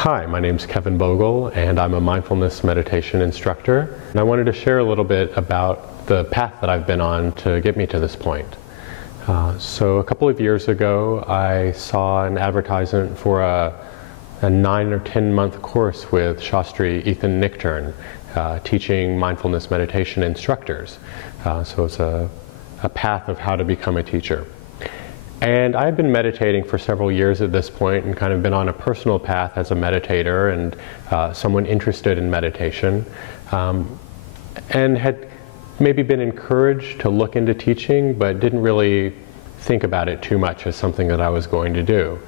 Hi, my name's Kevin Bogle, and I'm a mindfulness meditation instructor. And I wanted to share a little bit about the path that I've been on to get me to this point. So a couple of years ago, I saw an advertisement for a 9 or 10 month course with Shastri Ethan Nichtern, teaching mindfulness meditation instructors. So it's a path of how to become a teacher. And I've been meditating for several years at this point and kind of been on a personal path as a meditator and someone interested in meditation, and had maybe been encouraged to look into teaching, but didn't really think about it too much as something that I was going to do.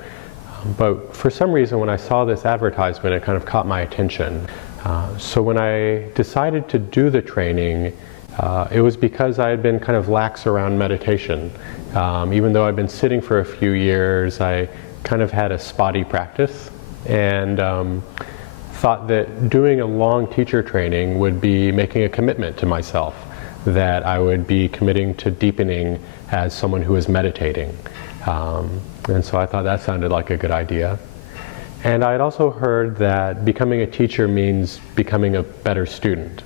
But for some reason, when I saw this advertisement, it kind of caught my attention. So when I decided to do the training, it was because I had been kind of lax around meditation. Even though I'd been sitting for a few years, I kind of had a spotty practice, and thought that doing a long teacher training would be making a commitment to myself, that I would be committing to deepening as someone who is meditating. And so I thought that sounded like a good idea. And I had also heard that becoming a teacher means becoming a better student.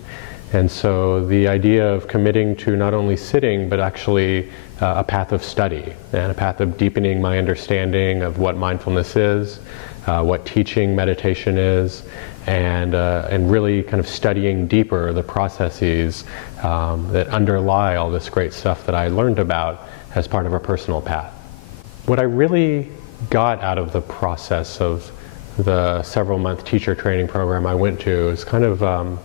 And so the idea of committing to not only sitting, but actually a path of study and a path of deepening my understanding of what mindfulness is, what teaching meditation is, and really kind of studying deeper the processes that underlie all this great stuff that I learned about as part of a personal path. What I really got out of the process of the several-month teacher training program I went to is kind of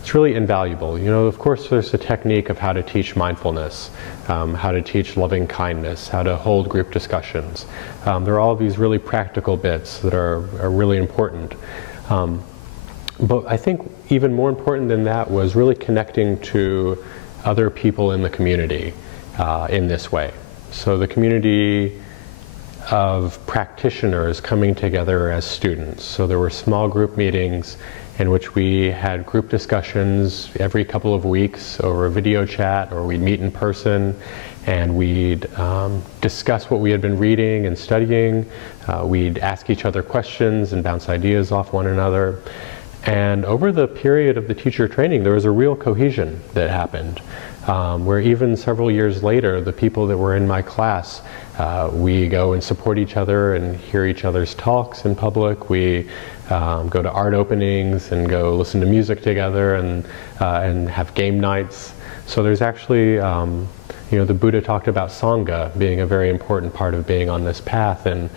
it's really invaluable. You know, of course, there's a technique of how to teach mindfulness, how to teach loving kindness, how to hold group discussions. There are all these really practical bits that are really important. But I think even more important than that was really connecting to other people in the community in this way. So the community of practitioners coming together as students. So there were small group meetings in which we had group discussions every couple of weeks over a video chat, or we'd meet in person and we'd discuss what we had been reading and studying. We'd ask each other questions and bounce ideas off one another. And over the period of the teacher training, there was a real cohesion that happened, where even several years later, the people that were in my class, we go and support each other and hear each other's talks in public. We go to art openings and go listen to music together and have game nights. So there's actually, you know, the Buddha talked about Sangha being a very important part of being on this path, and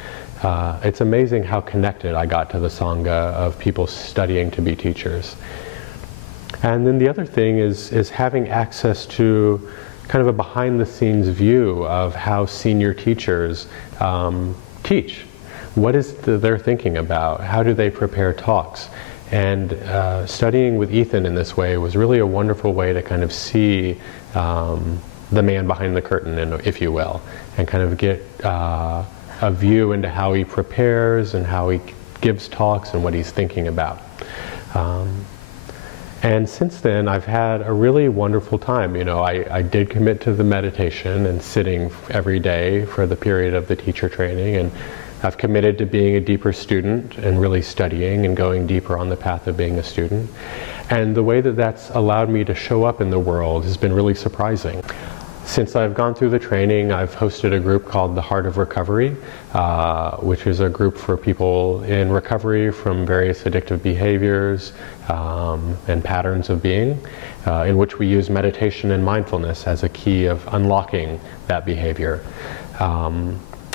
it's amazing how connected I got to the Sangha of people studying to be teachers. And then the other thing is having access to kind of a behind-the-scenes view of how senior teachers teach. What is they're thinking about? How do they prepare talks? And studying with Ethan in this way was really a wonderful way to kind of see the man behind the curtain, if you will, and kind of get a view into how he prepares and how he gives talks and what he's thinking about. And since then, I've had a really wonderful time. You know, I did commit to the meditation and sitting every day for the period of the teacher training, and I've committed to being a deeper student and really studying and going deeper on the path of being a student. And the way that that's allowed me to show up in the world has been really surprising. Since I've gone through the training, I've hosted a group called the Heart of Recovery, which is a group for people in recovery from various addictive behaviors and patterns of being, in which we use meditation and mindfulness as a key of unlocking that behavior.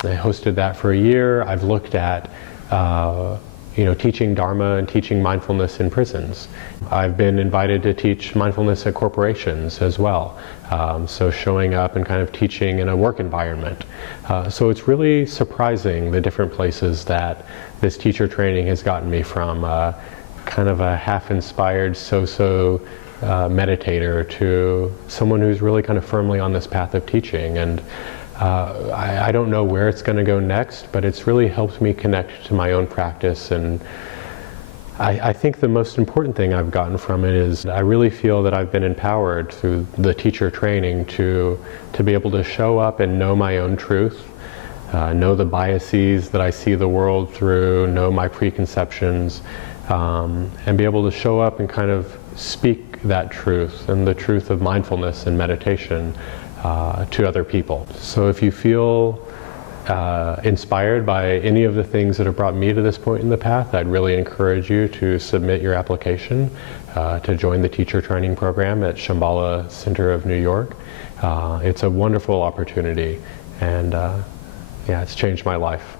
I hosted that for a year. I've looked at you know, teaching Dharma and teaching mindfulness in prisons. I've been invited to teach mindfulness at corporations as well. So showing up and kind of teaching in a work environment. So it's really surprising the different places that this teacher training has gotten me from kind of a half-inspired so-so meditator to someone who's really kind of firmly on this path of teaching. And I don't know where it's going to go next, but it's really helped me connect to my own practice. And I think the most important thing I've gotten from it is I really feel that I've been empowered through the teacher training to be able to show up and know my own truth, know the biases that I see the world through, know my preconceptions, and be able to show up and kind of speak that truth and the truth of mindfulness and meditation to other people. So if you feel inspired by any of the things that have brought me to this point in the path, I'd really encourage you to submit your application to join the teacher training program at Shambhala Center of New York. It's a wonderful opportunity, and yeah, it's changed my life.